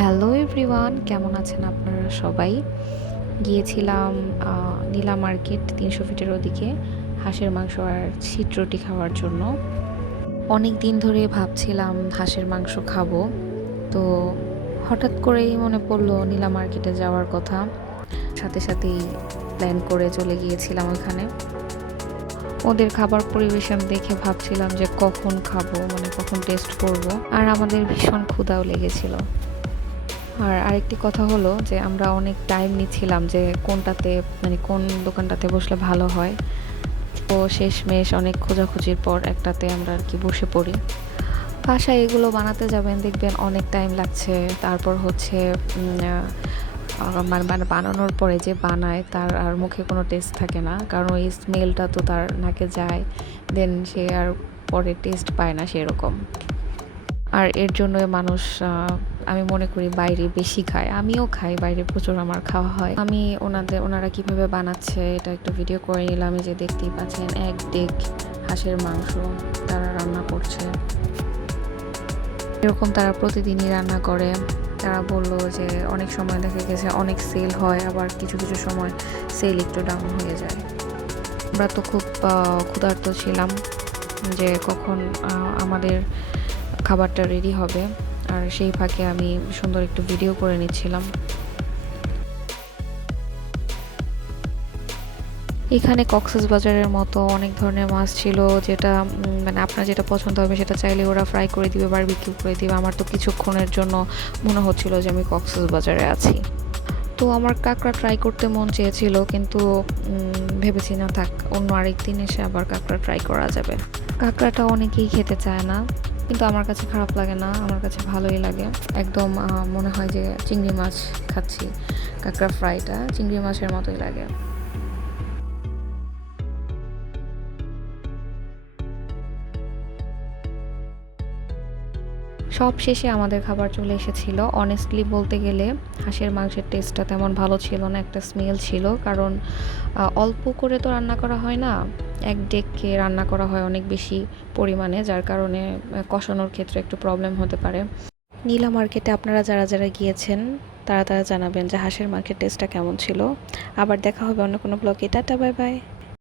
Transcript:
Hello everyone, কেমন আছেন আপনারা সবাই? গিয়েছিলাম নীলা মার্কেট ৩০০ ফিটের ওদিকে হাঁসের মাংস আর ছিট রুটি খাওয়ার জন্য। অনেক দিন ধরে ভাবছিলাম হাঁসের মাংস খাবো, তো হঠাৎ করেই মনে পড়লো নীলা মার্কেটে যাওয়ার কথা। সাথে সাথেই প্ল্যান করে চলে গিয়েছিলাম ওখানে। ওদের খাবার পরিবেশন দেখে ভাবছিলাম যে কখন খাবো, মানে কখন টেস্ট করব। আর আমাদের ভীষণ ক্ষুধাও লেগেছিল। আর আরেকটি কথা হলো যে আমরা অনেক টাইম নিচ্ছিলাম যে কোনটাতে, মানে কোন দোকানটাতে বসলে ভালো হয়। তো শেষমেশ অনেক খোঁজাখুঁজির পর একটাতে আমরা আর কি বসে পড়ি। বাসায় এগুলো বানাতে যাবেন, দেখবেন অনেক টাইম লাগছে। তারপর হচ্ছে মানে বানানোর পরে যে বানায় তার আর মুখে কোনো টেস্ট থাকে না, কারণ ওই স্মেলটা তো তার নাকে যায়, দেন সে আর পরে টেস্ট পায় না সেরকম। আর এর জন্যই মানুষ, আমি মনে করি, বাইরে বেশি খায়। আমিও খাই বাইরে, প্রচুর আমার খাওয়া হয়। আমি ওনারা কিভাবে বানাচ্ছে এটা একটু ভিডিও করে নিলাম। এই যে দেখতেই পাচ্ছেন, এক ডেক হাঁসের মাংস তারা রান্না করছে। এরকম তারা প্রতিদিনই রান্না করে। তারা বললো যে অনেক সময় দেখা গেছে অনেক সেল হয়, আবার কিছু কিছু সময় সেল একটু ডাউন হয়ে যায়। আমরা তো খুব ক্ষুধার্ত ছিলাম যে কখন আমাদের খাবারটা রেডি হবে, আর সেই ফাঁকে আমি সুন্দর একটু ভিডিও করে নিচ্ছিলাম। এখানে কক্সবাজারের মতো অনেক ধরনের মাছ ছিল, যেটা মানে আপনার যেটা পছন্দ হবে সেটা চাইলে ওরা ফ্রাই করে দিবে, বারবিকিউ করে দিবে। আমার তো কিছুক্ষণের জন্য মনে হচ্ছিল যে আমি কক্সবাজারে আছি। তো আমার কাঁকড়া ট্রাই করতে মন চেয়েছিল, কিন্তু ভেবেছি না, থাক, অন্য আরেকদিন এসে আবার কাঁকড়া ট্রাই করা যাবে। কাঁকড়াটা অনেকেই খেতে চায় না, কিন্তু আমার কাছে খারাপ লাগে না, আমার কাছে ভালোই লাগে। একদম মনে হয় যে চিংড়ি মাছ খাচ্ছি। কাঁকড়া ফ্রাইটা চিংড়ি মাছের মতোই লাগে। সব শেষে আমাদের খাবার চলে এসেছিল। অনেস্টলি বলতে গেলে হাঁসের মাংসের টেস্টটা তেমন ভালো ছিল না, একটা স্মেল ছিল, কারণ অল্প করে তো রান্না করা হয় না, এক ডেককে রান্না করা হয় অনেক বেশি পরিমাণে, যার কারণে কষানোর ক্ষেত্রে একটু প্রবলেম হতে পারে। নীলা মার্কেটে আপনারা যারা যারা গিয়েছেন তারা তারা জানাবেন যে হাঁসের মাংসের টেস্টটা কেমন ছিল। আবার দেখা হবে অন্য কোনো ব্লগে। Tata, bye bye.